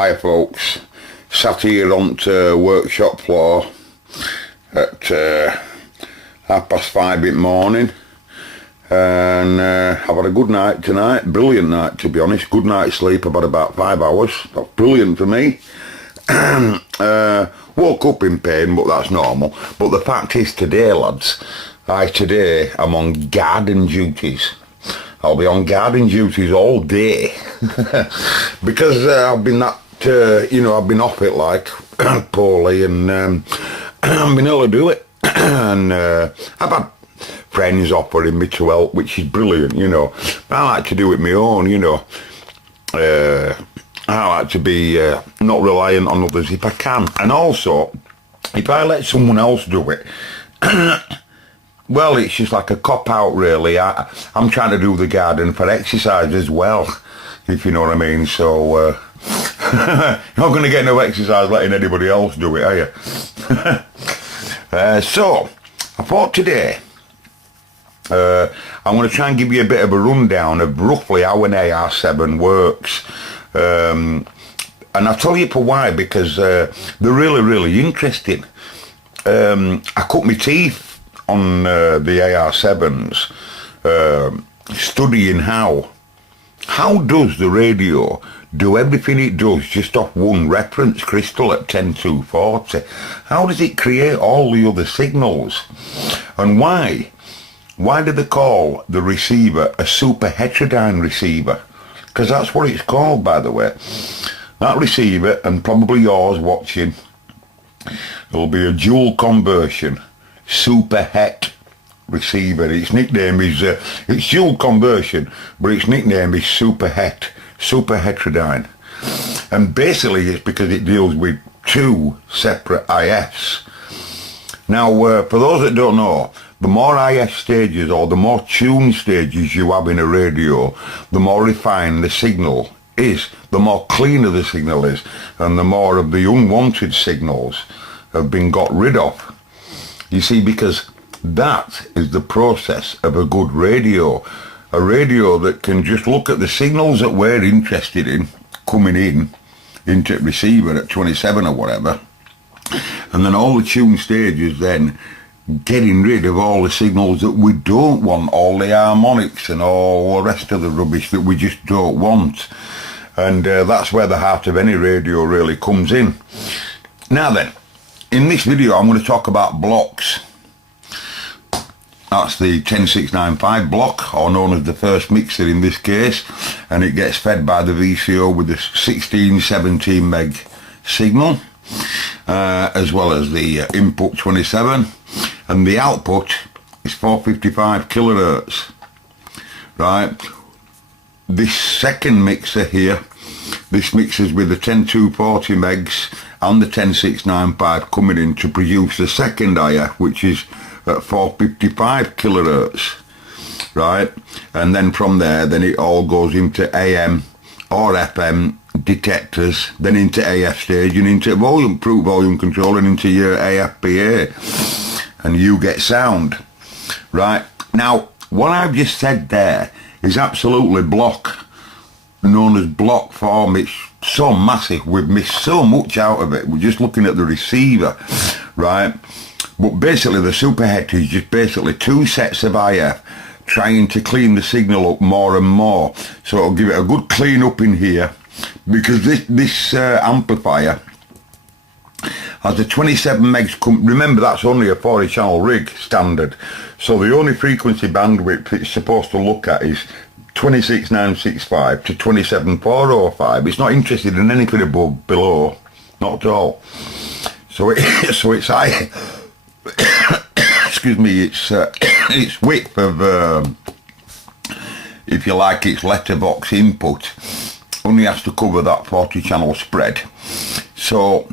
Hi folks, sat here on the workshop floor at 5:30 in the morning, and I've had a good night tonight, brilliant night to be honest, good night's sleep, I've had about 5 hours, that's brilliant for me. Woke up in pain, but that's normal. But the fact is today, lads, today I'm on garden duties. I'll be on garden duties all day because I've been I've been off it like poorly, and I've been able to do it. And I've had friends offering me to help, which is brilliant, But I like to do it my own, I like to be not reliant on others if I can. And also, if I let someone else do it, well, it's just like a cop-out, really. I'm trying to do the garden for exercise as well, if you know what I mean. So, you're not going to get no exercise letting anybody else do it, are you? So, I thought today, I'm going to try and give you a bit of a rundown of roughly how an AR7 works. And I'll tell you for why, because they're really, really interesting. I cut my teeth on the AR7s, studying how does the radio do everything it does just off one reference crystal at 10240? How does it create all the other signals? And why do they call the receiver a super heterodyne receiver? Because that's what it's called, by the way. That receiver, and probably yours watching, it'll be a dual conversion super het receiver. Its nickname is it's dual conversion, but its nickname is super heterodyne, and basically it's because it deals with two separate IFs. Now, for those that don't know, the more IF stages or the more tune stages you have in a radio, the more refined the signal is, the more cleaner the signal is, and the more of the unwanted signals have been got rid of. You see, because that is the process of a good radio. A radio that can just look at the signals that we're interested in coming in into receiver at 27 or whatever, and then all the tune stages then getting rid of all the signals that we don't want, all the harmonics and all the rest of the rubbish that we just don't want. And that's where the heart of any radio really comes in. Now then, in this video I'm going to talk about blocks. That's the 10695 block, or known as the first mixer in this case, and it gets fed by the VCO with a 16-17 meg signal, as well as the input 27, and the output is 455 kilohertz. Right, this second mixer here, this mixes with the 10240 megs and the 10695 coming in to produce the second IF, which is at 455 kilohertz, right? And then from there, then it all goes into AM or FM detectors, then into AF stage and into true volume control, and into your AFPA, and you get sound, right? Now, what I've just said there is absolutely block, known as block form. It's so massive, we've missed so much out of it. We're just looking at the receiver, right? But basically the super het is just basically two sets of IF trying to clean the signal up more and more. So it'll give it a good clean up in here, because this amplifier has a 27 megs. Remember, that's only a 40 channel rig standard. So the only frequency bandwidth it's supposed to look at is 26965 to 27405. It's not interested in anything above, below, not at all. So it's high. Excuse me, its width of, if you like, its letterbox input only has to cover that 40 channel spread. So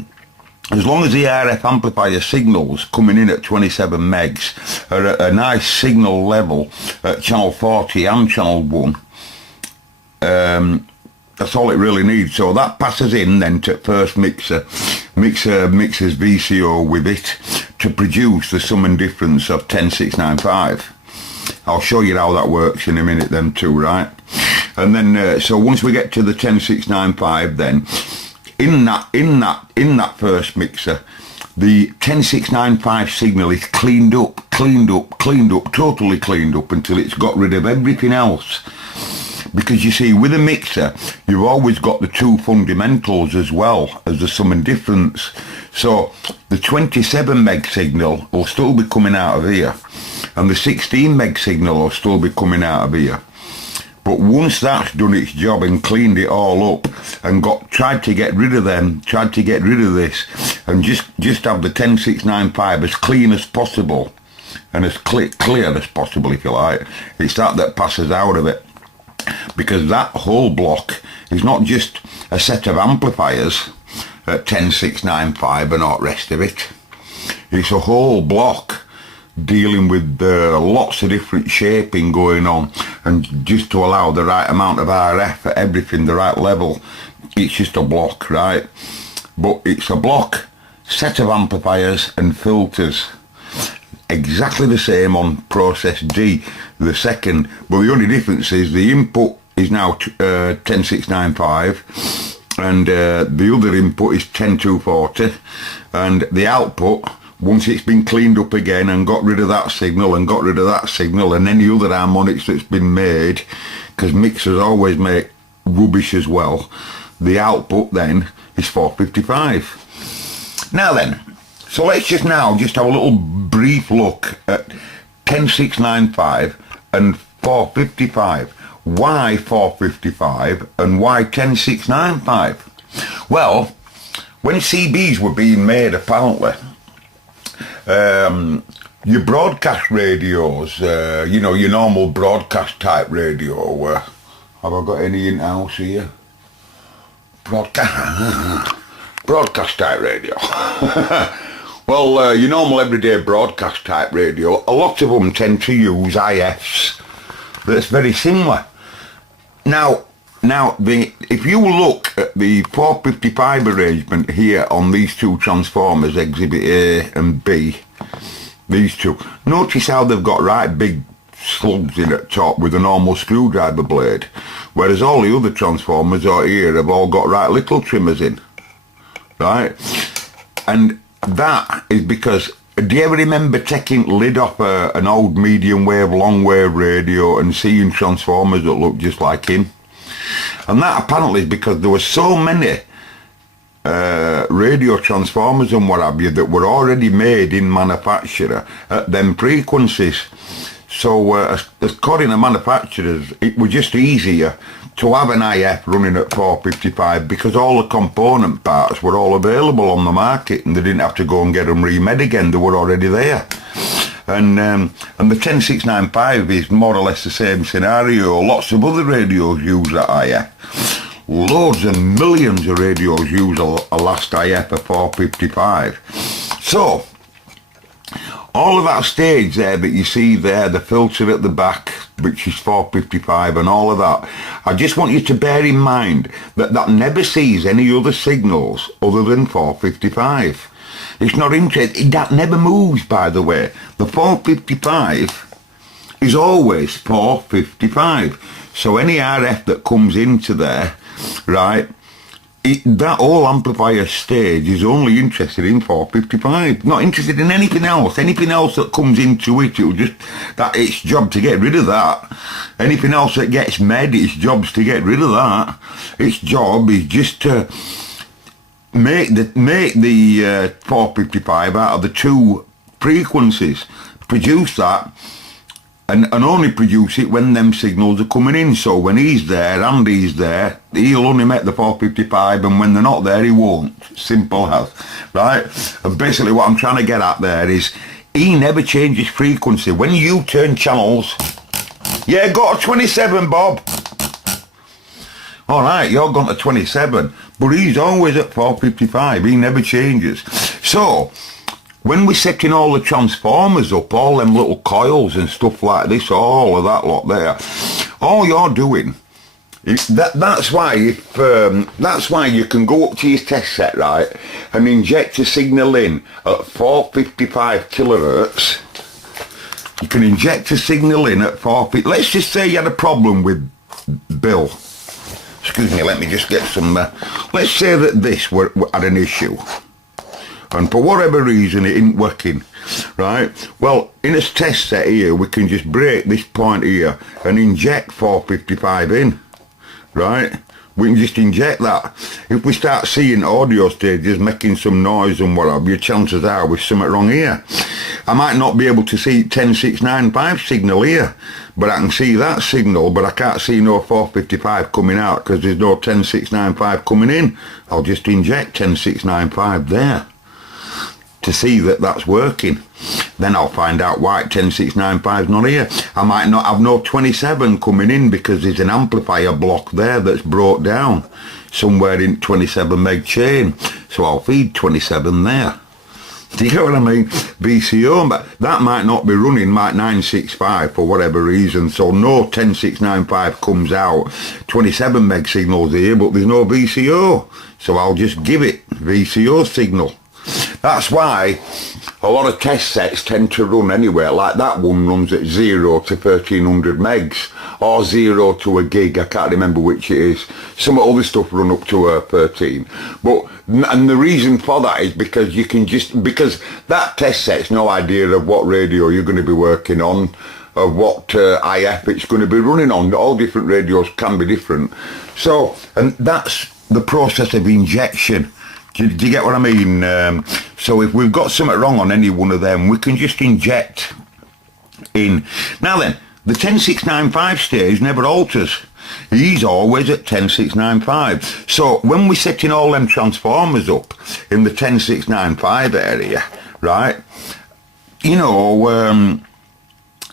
as long as the RF amplifier signals coming in at 27 megs are at a nice signal level at channel 40 and channel 1, that's all it really needs. So that passes in then to first mixers VCO with it to produce the sum and difference of 10695. I'll show you how that works in a minute then too, right? And then so once we get to the 10695, then in that first mixer, the 10695 signal is cleaned up, totally cleaned up until it's got rid of everything else. Because you see, with a mixer, you've always got the two fundamentals as well as the sum and difference. So the 27 meg signal will still be coming out of here, and the 16 meg signal will still be coming out of here. But once that's done its job and cleaned it all up and tried to get rid of them, tried to get rid of this, and just have the 10695 as clean as possible and as clear as possible, if you like, it's that passes out of it. Because that whole block is not just a set of amplifiers at 10695 and all the rest of it. It's a whole block dealing with lots of different shaping going on, and just to allow the right amount of RF at everything, the right level. It's just a block, right? But it's a block, set of amplifiers and filters. Exactly the same on process D, the second, but the only difference is the input is now 10695 and the other input is 10240, and the output, once it's been cleaned up again and got rid of that signal and got rid of that signal and any other harmonics that's been made, because mixers always make rubbish as well, the output then is 455. Now then, so let's just have a little brief look at 10695 and 455. Why 455 and why 10695? Well, when CBs were being made, apparently, your broadcast radios, you know, your normal broadcast type radio, have I got any in house here? Broadcast type radio. Well, your normal everyday broadcast type radio, a lot of them tend to use IFs that's very similar. Now, if you look at the 455 arrangement here on these two transformers, Exhibit A and B, these two, notice how they've got right big slugs in at top with a normal screwdriver blade, whereas all the other transformers out here have all got right little trimmers in, right? And that is because, do you ever remember taking the lid off an old medium wave, long wave radio and seeing transformers that look just like him? And that apparently is because there were so many radio transformers and what have you that were already made in manufacture at them frequencies. So according to manufacturers, it was just easier to have an IF running at 455 because all the component parts were all available on the market and they didn't have to go and get them remade again, they were already there. And the 10695 is more or less the same scenario. Lots of other radios use that IF. Loads and millions of radios use a last IF of 455. So, all of that stage there that you see there, the filter at the back, which is 455 and all of that, I just want you to bear in mind that that never sees any other signals other than 455. It's not interesting. That never moves, by the way. The 455 is always 455. So any RF that comes into there, right, that whole amplifier stage is only interested in 455, not interested in anything else. Anything else that comes into it, it'll just, that its job to get rid of that. Anything else that gets made, its job's to get rid of that. Its job is just to make the 455 out of the two frequencies, produce that, and only produce it when them signals are coming in. So when he's there and he's there, he'll only make the 455, and when they're not there, he won't. Simple as, right? And basically what I'm trying to get at there is, he never changes frequency. When you turn channels, yeah, go to 27, Bob. All right, you're gone to 27, but he's always at 455. He never changes. So when we're setting all the transformers up, all them little coils and stuff like this, all of that lot there, all you're doing is that's why you can go up to your test set, right, and inject a signal in at 455 kilohertz. You can inject a signal in at 450. Let's just say you had a problem with Bill. excuse me, let me just get some, let's say that this were had an issue, and for whatever reason it isn't working, right? Well, in a test set here, we can just break this point here and inject 455 in, right? We can just inject that. If we start seeing audio stages making some noise and whatever, your chances are there's something wrong here. I might not be able to see 10695 signal here, but I can see that signal, but I can't see no 455 coming out because there's no 10695 coming in. I'll just inject 10695 there to see that that's working. Then I'll find out why 10695 is not here. I might not have no 27 coming in because there's an amplifier block there that's brought down somewhere in 27 meg chain. So I'll feed 27 there. Do you get what I mean? VCO, but that might not be running, might 965 for whatever reason. So no 10695 comes out. 27 meg signals here, but there's no VCO. So I'll just give it VCO signal. That's why a lot of test sets tend to run anywhere. Like that one runs at 0 to 1300 megs or 0 to a gig. I can't remember which it is. Some other stuff run up to 13. And the reason for that is because you can just, because that test set's no idea of what radio you're going to be working on, of what IF it's going to be running on. All different radios can be different. So, and that's the process of injection. Do you get what I mean? So if we've got something wrong on any one of them, we can just inject in. Now then, the 10695 stage never alters. He's always at 10695. So when we're setting all them transformers up in the 10695 area, right? You know,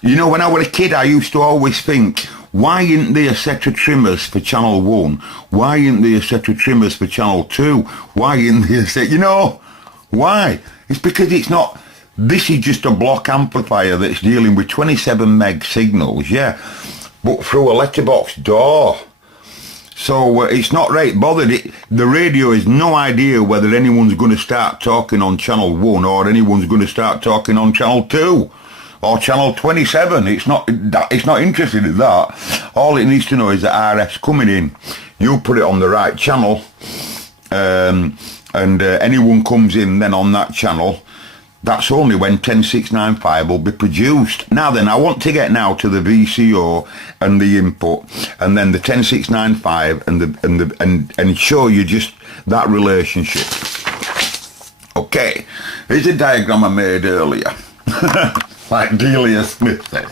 when I was a kid, I used to always think, why isn't there a set of trimmers for channel 1? Why isn't there a set of trimmers for channel 2? Why isn't there a set, why? It's because it's not, this is just a block amplifier that's dealing with 27 meg signals, yeah, but through a letterbox door. So it's not right bothered. The radio has no idea whether anyone's going to start talking on channel 1 or anyone's going to start talking on channel 2. Or channel 27, it's not interested in that. All it needs to know is that RF's coming in. You put it on the right channel, and anyone comes in then on that channel, that's only when 10695 will be produced. Now then, I want to get now to the VCO and the input, and then the 10695 and show you just that relationship. Okay, here's a diagram I made earlier. Like Delia Smith said,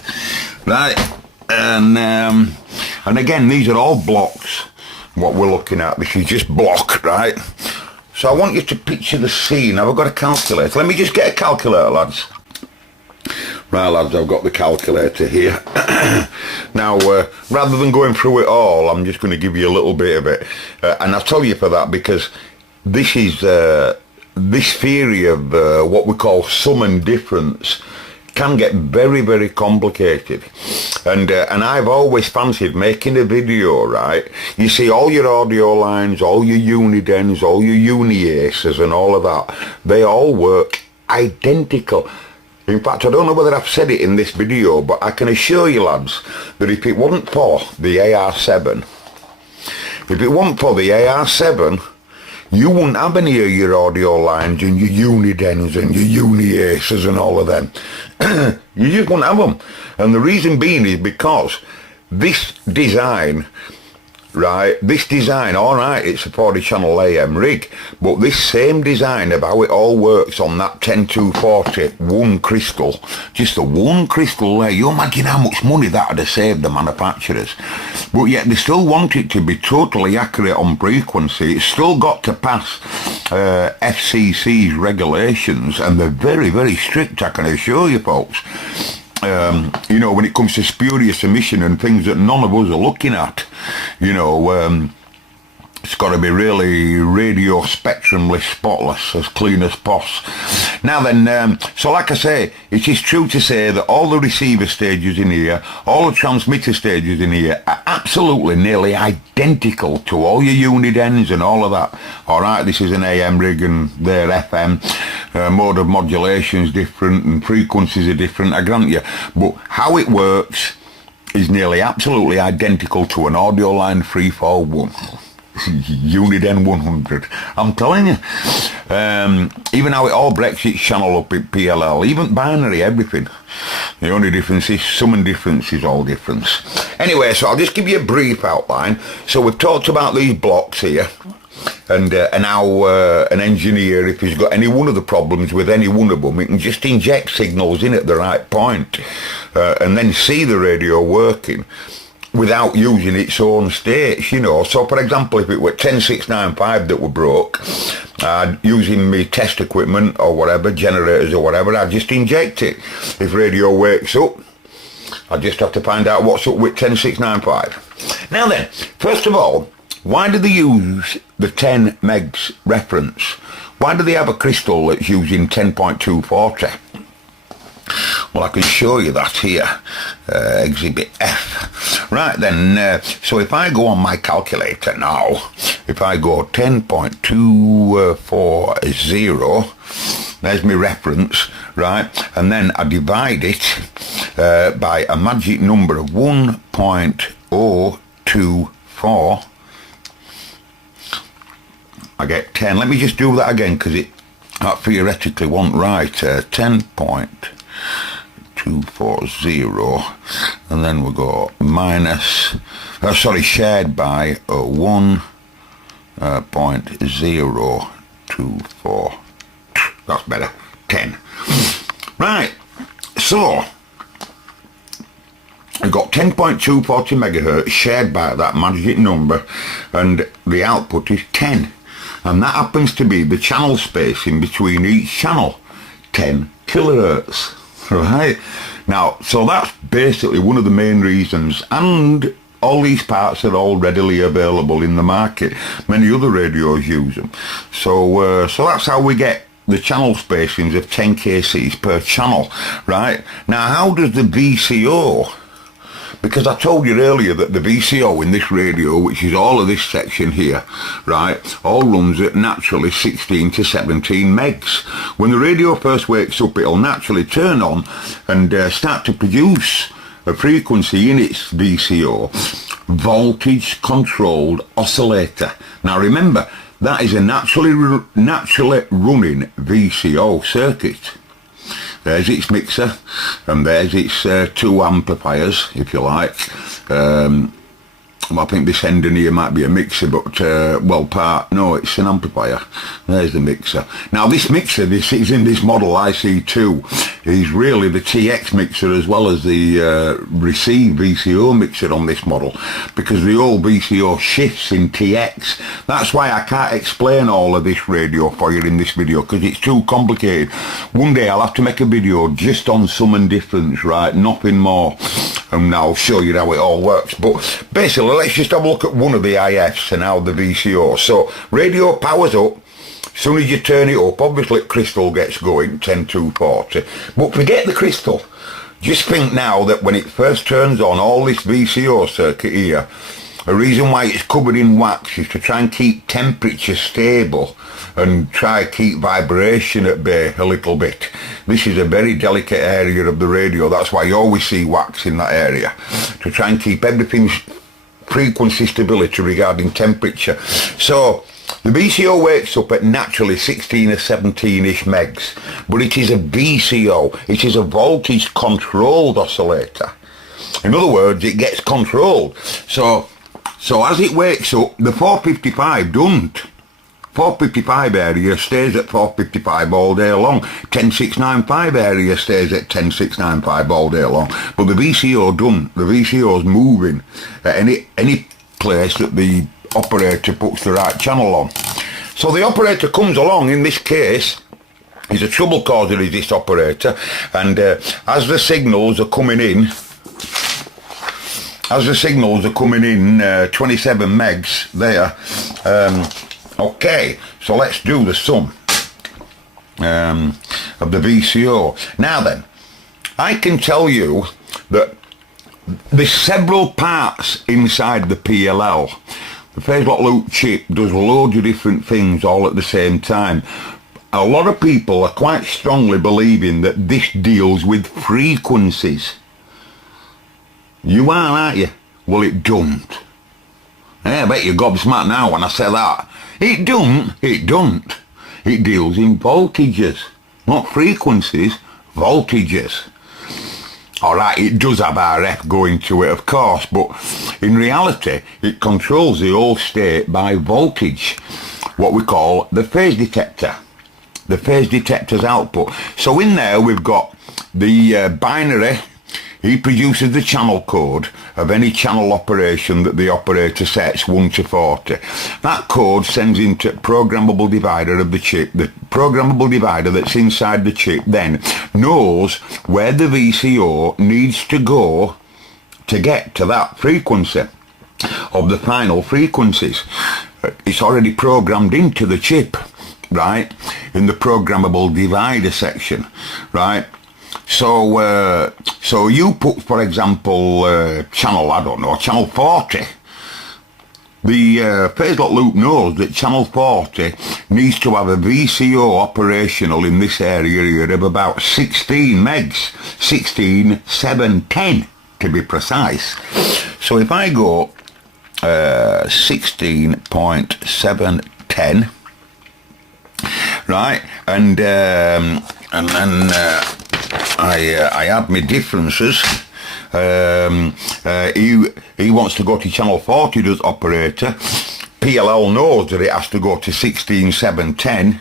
right? And again, these are all blocks. What we're looking at, this is just block, right? So I want you to picture the scene. Have I got a calculator? Let me just get a calculator, lads. Right, lads, I've got the calculator here. Now, rather than going through it all, I'm just going to give you a little bit of it. And I'll tell you for that because this is this theory of what we call sum and difference can get very, very complicated, and I've always fancied making a video, right? You see all your audio lines, all your unidens, all your uni-aces and all of that, they all work identical. In fact, I don't know whether I've said it in this video, but I can assure you, lads, that if it wasn't for the AR7, you wouldn't have any of your audio lines and your unidens and your uni-aces and all of them. You just wouldn't have them. And the reason being is because this design, right, all right, it's a 40 channel AM rig, but this same design of how it all works on that 10240 one crystal, just the one crystal layer, you imagine how much money that would have saved the manufacturers. But yet they still want it to be totally accurate on frequency. It's still got to pass FCC's regulations, and they're very, very strict, I can assure you folks. When it comes to spurious emission and things that none of us are looking at, it's got to be really radio spectrumless, spotless, as clean as poss. Now then, so like I say, it is true to say that all the receiver stages in here, all the transmitter stages in here are absolutely nearly identical to all your unidens and all of that. Alright, this is an AM rig and they're FM. Mode of modulation is different and frequencies are different, I grant you. But how it works is nearly absolutely identical to an audio line 341. Uniden 100. I'm telling you. Even how it all breaks its channel up in PLL, even binary, everything. The only difference is summon difference is all difference. Anyway, so I'll just give you a brief outline. So we've talked about these blocks here, and how an engineer, if he's got any one of the problems with any one of them, he can just inject signals in at the right point, and then see the radio working without using its own states, you know. So for example, if it were 10695 that were broke, using me test equipment or whatever, generators or whatever, I'd just inject it. If radio wakes up, I just have to find out what's up with 10695. Now then, first of all, why do they use the 10 megs reference? Why do they have a crystal that's using 10.240? Well, I can show you that here, Exhibit F. Right then, so if I go on my calculator now, if I go 10.240, there's my reference, right, and then I divide it by a magic number of 1.024, I get 10. Let me just do that again, because that theoretically wasn't right. 10.240, and then we'll go minus, shared by 1.024. That's better. 10. Right. So we've got 10.240 megahertz shared by that magic number, and the output is 10. And that happens to be the channel spacing between each channel, 10 kilohertz. Right? Now, so that's basically one of the main reasons, and all these parts are all readily available in the market. Many other radios use them. So that's how we get the channel spacings of 10 kcs per channel, right? Now, how does the VCO, because I told you earlier that the VCO in this radio, which is all of this section here, right, all runs at naturally 16 to 17 megs. When the radio first wakes up, it'll naturally turn on and start to produce a frequency in its VCO, voltage controlled oscillator. Now remember, that is a naturally running VCO circuit. There's its mixer, and there's its two amplifiers, if you like. I think this end in here might be a mixer, but, no, it's an amplifier. There's the mixer. Now, this mixer, this is in this model IC2, is really the TX mixer as well as the receive VCO mixer on this model, because the old VCO shifts in TX. That's why I can't explain all of this radio for you in this video, because it's too complicated. One day I'll have to make a video just on sum and difference, right? Nothing more. And I'll show you how it all works. But basically, let's just have a look at one of the IFs and how the VCO. So radio powers up. As soon as you turn it up, obviously crystal gets going, 10240. But forget the crystal. Just think now that when it first turns on, all this VCO circuit here, the reason why it's covered in wax is to try and keep temperature stable and try to keep vibration at bay a little bit. This is a very delicate area of the radio. That's why you always see wax in that area, to try and keep everything's frequency stability regarding temperature. So the VCO wakes up at naturally 16 or 17-ish megs, but it is a VCO. It is a voltage controlled oscillator. In other words, it gets controlled. So as it wakes up, the 455 doesn't. 455 area stays at 455 all day long. 10695 area stays at 10695 all day long. But the VCO doesn't. The VCO's moving at any place that the operator puts the right channel on. So the operator comes along, in this case, is a trouble causer, is this operator, and as the signals are coming in, 27 megs there. Okay, so let's do the sum of the VCO. Now then, I can tell you that there's several parts inside the PLL. The phase lock loop chip does loads of different things all at the same time. A lot of people are quite strongly believing that this deals with frequencies. You are, aren't you? Well, it don't. I bet you're gobsmacked now when I say that. It don't. It don't. It deals in voltages, not frequencies, voltages. Alright, it does have RF going to it, of course, but in reality, it controls the whole state by voltage, what we call the phase detector. The phase detector's output. So in there we've got the binary. He produces the channel code of any channel operation that the operator sets 1 to 40. That code sends into programmable divider of the chip. The programmable divider that's inside the chip then knows where the VCO needs to go to get to that frequency of the final frequencies. It's already programmed into the chip, right, in the programmable divider section, right? So you put, for example, channel, I don't know, channel 40. The phase lock loop knows that channel 40 needs to have a VCO operational in this area here of about 16 megs, 16, 7, 10 to be precise. So if I go 16.710, right, and then I add my differences. He wants to go to channel 40, does operator. PLL knows that it has to go to 16, 7, 10.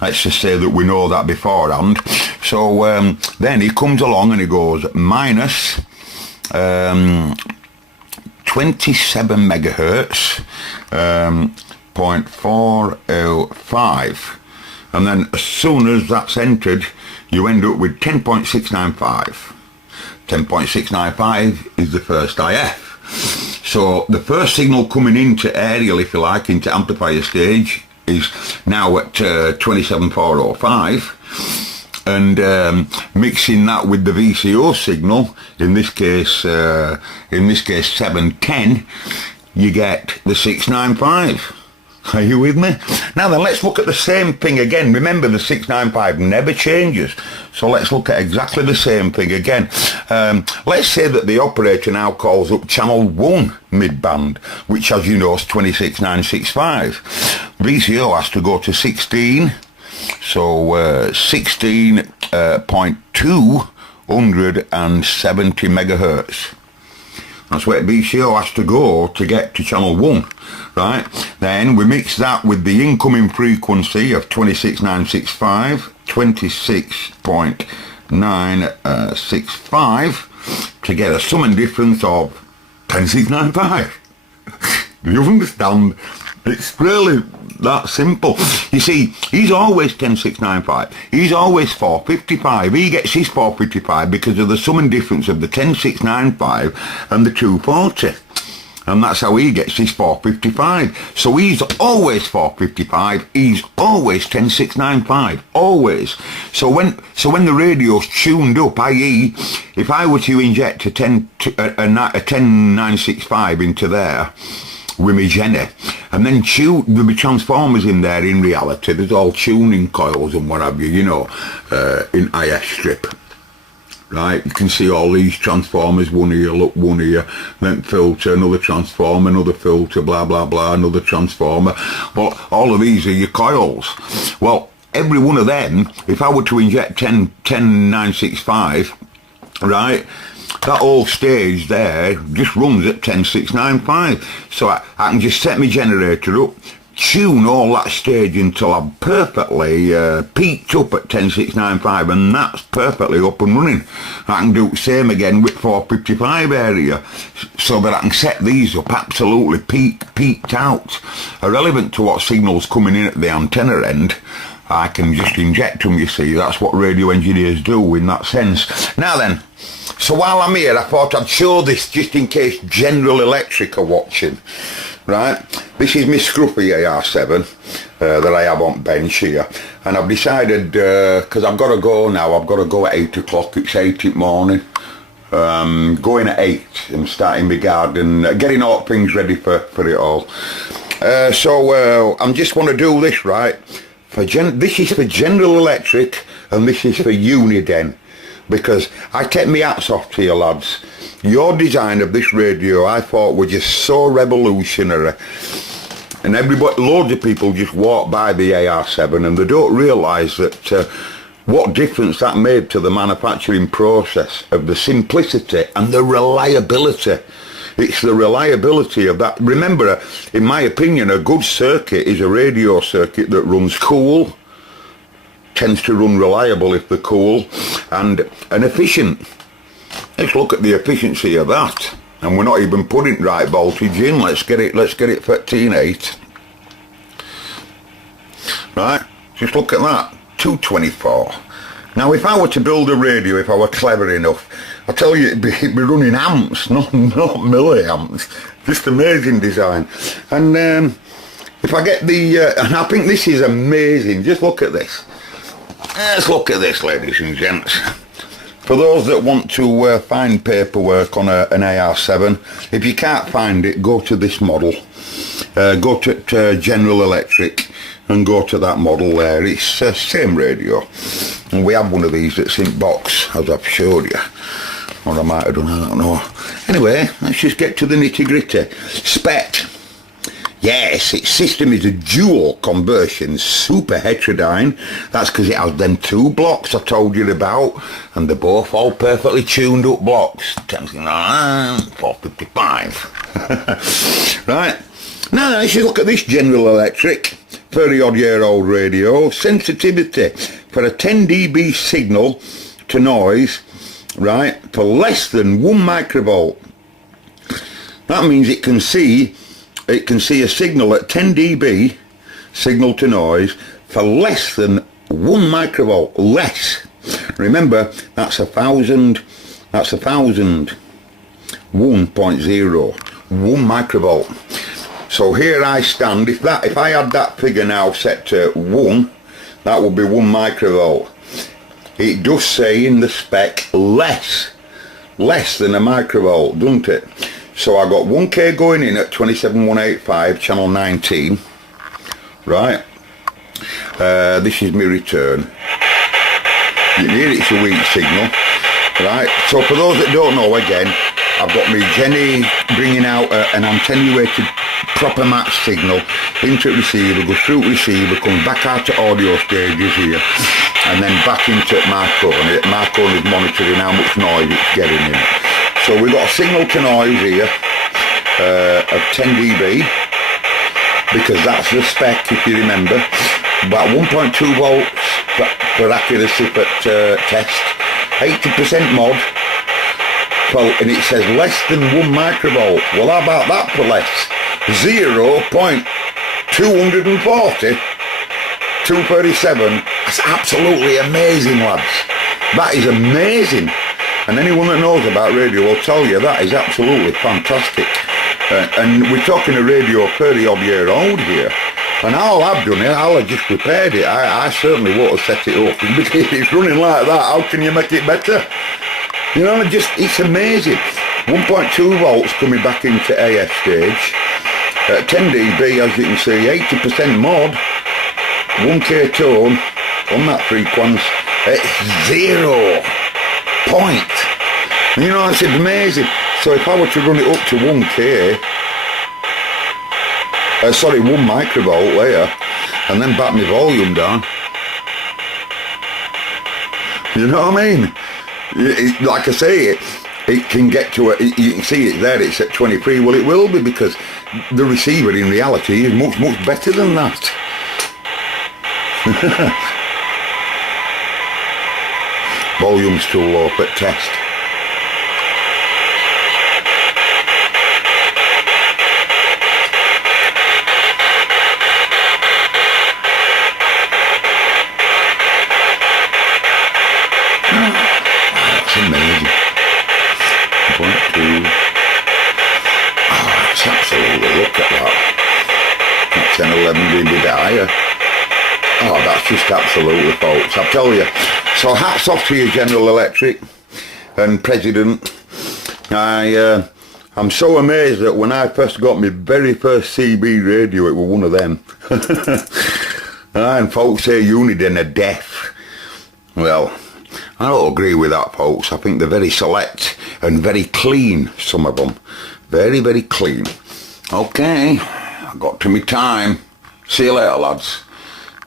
Let's just say that we know that beforehand. So then he comes along and he goes minus 27 megahertz, 0.405. And then as soon as that's entered, you end up with 10.695. 10.695 is the first IF. So the first signal coming into aerial, if you like, into amplifier stage is now at 27.405. And mixing that with the VCO signal, in this case 710, you get the 695. Are you with me? Now then, let's look at the same thing again. Remember, the 695 never changes. So let's look at exactly the same thing again. Let's say that the operator now calls up channel 1 mid-band, which, as you know, is 26965. VCO has to go to 16. So 16.270 megahertz. That's where VCO has to go to get to channel 1, right? Then we mix that with the incoming frequency of 26965, 26.965 to get a sum and difference of 10695. Do you understand? It's really that simple. You see, he's always 10695. He's always 455. He gets his 455 because of the sum and difference of the 10695 and the 240. And that's how he gets his 455. So he's always 455. He's always 10695. Always. So when the radio's tuned up, i.e., if I were to inject a 10965 into there with my Jenny, and then there'll be transformers in there. In reality, there's all tuning coils and what have you, you know, in IS strip. Right, you can see all these transformers, one here, look, one here, then filter, another transformer, another filter, blah, blah, blah, another transformer. Well, all of these are your coils. Well, every one of them, if I were to inject 10965, right, that whole stage there just runs at 10695. So I can just set my generator up, tune all that stage until I'm perfectly peaked up at 10695, and that's perfectly up and running. I can do the same again with 455 area, so that I can set these up absolutely peaked out. Irrelevant to what signal's coming in at the antenna end, I can just inject them, you see. That's what radio engineers do in that sense. Now then, so while I'm here, I thought I'd show this just in case General Electric are watching. Right, this is my scruffy AR7 that I have on bench here, and I've decided, because I've got to go now, I've got to go at 8 o'clock, it's 8 in the morning, going at 8 and starting my garden, getting all things ready for it all. So I'm just want to do this, right, this is for General Electric and this is for Uniden, because I take my hats off to you lads. Your design of this radio, I thought, was just so revolutionary. And everybody, loads of people just walk by the AR7 and they don't realise that what difference that made to the manufacturing process of the simplicity and the reliability. It's the reliability of that. Remember, in my opinion, a good circuit is a radio circuit that runs cool, tends to run reliable if they're cool, and efficient. Let's look at the efficiency of that. And we're not even putting right voltage in. Let's get it 13.8. Right, just look at that. 224. Now if I were to build a radio, if I were clever enough, I tell you it'd be running amps, not milliamps. Just amazing design. And if I get the and I think this is amazing. Just look at this. Let's look at this, ladies and gents. For those that want to find paperwork on an AR7, if you can't find it, go to this model. Go to General Electric and go to that model there. It's same radio. And we have one of these that's in box, as I've showed you. Or I might have done, I don't know. Anyway, let's just get to the nitty-gritty. Spec. Yes, its system is a dual conversion super heterodyne. That's because it has them two blocks I told you about, and they're both all perfectly tuned up blocks. 455. Right. Now let's just look at this General Electric 30-odd-year-old radio. Sensitivity for a 10 dB signal to noise, right, for less than 1 microvolt. That means it can see a signal at 10 dB, signal to noise, for less than 1 microvolt. Less. Remember, that's 1,000. That's 1,000. 1.0. 1 microvolt. So here I stand. If I had that figure now set to 1, that would be 1 microvolt. It does say in the spec less than a microvolt, doesn't it? So I got 1K going in at 27185, channel 19, right? This is my return. You can hear it's a weak signal, right? So for those that don't know, again, I've got my Jenny bringing out an attenuated proper match signal into receiver, goes through receiver, comes back out to audio stages here, and then back into Marconi. Marconi is monitoring how much noise it's getting in it. So we've got a signal to noise here of 10 dB, because that's the spec, if you remember. About 1.2 volts for accuracy for test. 80% mod. Well, and it says less than 1 microvolt. Well, how about that for less? 0.240, 237. That's absolutely amazing, lads. That is amazing. And anyone that knows about radio will tell you that is absolutely fantastic. And we're talking a radio 30-odd-year-old here. And all I've done is I'll have just repaired it. I certainly won't have set it up. Because it's running like that, how can you make it better? You know, it's amazing. 1.2 volts coming back into AF stage. 10 dB, as you can see, 80% mod. 1K tone on that frequency. It's 0 point. You know, that's amazing. So if I were to run it up to 1K, 1 microvolt there, and then back my volume down, you know what I mean? Like I say, it can get to you can see it there, it's at 23. Well, it will be, because the receiver in reality is much better than that. Volume's too low for test. That's amazing. 1.2. Oh, that's absolutely, look at that. That's 10, 11 dB higher. Oh, that's just absolutely, folks, I'll tell you. So hats off to you, General Electric and President. I'm so amazed that when I first got my very first CB radio, it was one of them. And folks say Uniden are deaf. Well, I don't agree with that, folks. I think they're very select and very clean, some of them. Very, very clean. Okay, I got to me time. See you later, lads.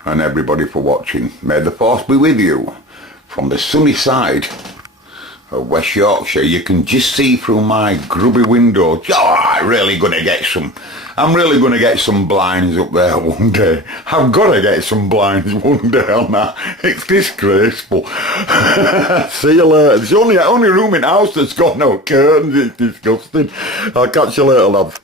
And everybody for watching. May the force be with you. From the sunny side of West Yorkshire, you can just see through my grubby window. Oh, I'm really going to get some blinds up there one day. I've got to get some blinds one day on that. It's disgraceful. See you later. It's the only room in the house that's got no curtains. It's disgusting. I'll catch you later, lads.